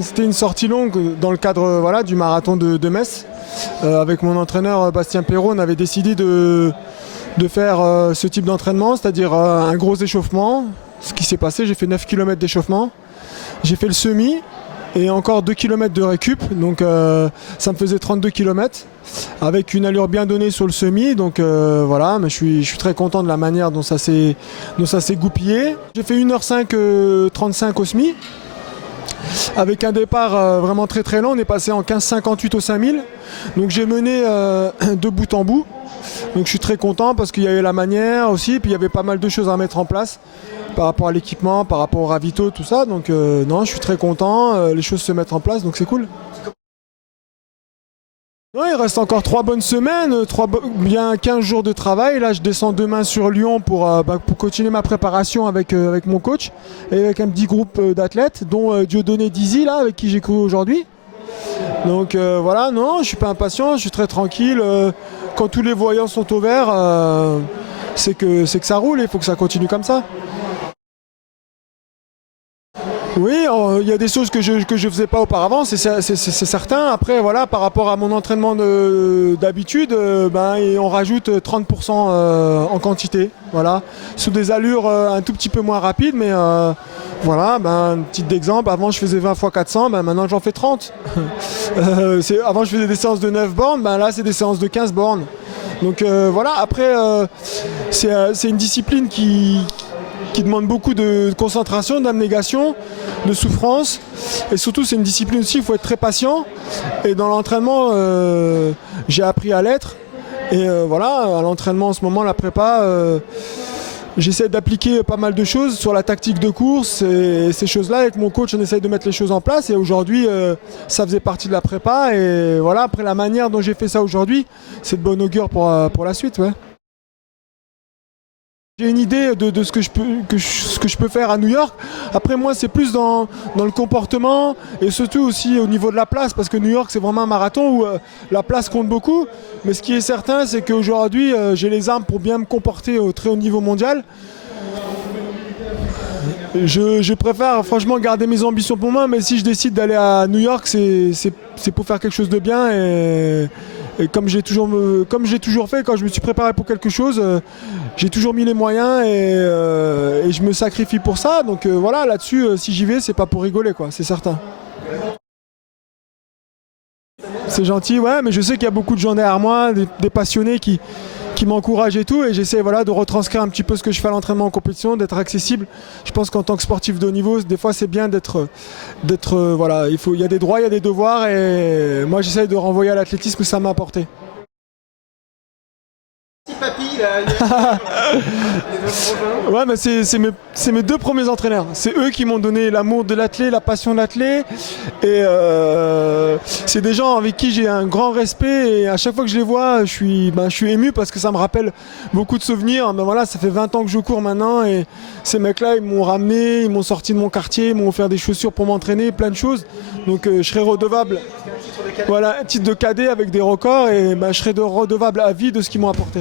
C'était une sortie longue dans le cadre voilà, du marathon de Metz. Avec mon entraîneur Bastien Perrault, on avait décidé de faire ce type d'entraînement, c'est-à-dire un gros échauffement. Ce qui s'est passé, j'ai fait 9 km d'échauffement. J'ai fait le semi et encore 2 km de récup. Donc ça me faisait 32 km avec une allure bien donnée sur le semi. Donc voilà, mais je suis très content de la manière dont ça s'est goupillé. J'ai fait 1h05 35 au semi. Avec un départ vraiment très très lent, on est passé en 15,58 au 5000. Donc j'ai mené de bout en bout. Donc je suis très content parce qu'il y avait la manière aussi, puis il y avait pas mal de choses à mettre en place par rapport à l'équipement, par rapport au ravito, tout ça. Donc non, je suis très content, les choses se mettent en place, donc c'est cool. Ouais, il reste encore 3 bonnes semaines, bien 15 jours de travail. Là, je descends demain sur Lyon pour continuer ma préparation avec mon coach et avec un petit groupe d'athlètes, dont Dieudonné Dizy, là, avec qui j'ai couru aujourd'hui. Donc voilà, non, je suis pas impatient, je suis très tranquille. Quand tous les voyants sont au vert, c'est que ça roule et il faut que ça continue comme ça. Oui, il y a des choses que je faisais pas auparavant, c'est certain. Après, voilà, par rapport à mon entraînement d'habitude, on rajoute 30% en quantité. Voilà, sous des allures un tout petit peu moins rapides, mais voilà, un petit exemple. Avant, je faisais 20 x 400, maintenant j'en fais 30. Avant, je faisais des séances de 9 bornes, là, c'est des séances de 15 bornes. Donc voilà, après, c'est une discipline qui demande beaucoup de concentration, d'abnégation, de souffrance. Et surtout, c'est une discipline aussi, il faut être très patient. Et dans l'entraînement, j'ai appris à l'être. Et voilà, à l'entraînement en ce moment, la prépa, j'essaie d'appliquer pas mal de choses sur la tactique de course. Et ces choses-là, avec mon coach, on essaie de mettre les choses en place. Et aujourd'hui, ça faisait partie de la prépa. Et voilà, après la manière dont j'ai fait ça aujourd'hui, c'est de bon augure pour la suite. Ouais. J'ai une idée de ce que je peux faire à New York. Après moi c'est plus dans le comportement et surtout aussi au niveau de la place parce que New York c'est vraiment un marathon où la place compte beaucoup. Mais ce qui est certain c'est qu'aujourd'hui j'ai les armes pour bien me comporter au très haut niveau mondial. Je préfère franchement garder mes ambitions pour moi, mais si je décide d'aller à New York c'est pour faire quelque chose de bien et comme j'ai toujours fait quand je me suis préparé pour quelque chose, j'ai toujours mis les moyens et je me sacrifie pour ça. Donc voilà, là-dessus, si j'y vais, c'est pas pour rigoler, quoi, c'est certain. C'est gentil, ouais, mais je sais qu'il y a beaucoup de gens derrière moi, des passionnés qui m'encouragent et tout, et j'essaie voilà, de retranscrire un petit peu ce que je fais à l'entraînement en compétition, d'être accessible. Je pense qu'en tant que sportif de haut niveau, des fois c'est bien d'être voilà, il y a des droits, il y a des devoirs, et moi j'essaie de renvoyer à l'athlétisme que ça m'a apporté. Papy, là, ouais, mais c'est mes 2 premiers entraîneurs. C'est eux qui m'ont donné l'amour de l'athlète, la passion de l'athlète. Et c'est des gens avec qui j'ai un grand respect. Et à chaque fois que je les vois, je suis ému parce que ça me rappelle beaucoup de souvenirs. Mais voilà, ça fait 20 ans que je cours maintenant. Et ces mecs-là, ils m'ont ramené, ils m'ont sorti de mon quartier, ils m'ont offert des chaussures pour m'entraîner, plein de choses. Donc je serai redevable. Voilà, un titre de cadet avec des records. Et je serai redevable à vie de ce qu'ils m'ont apporté.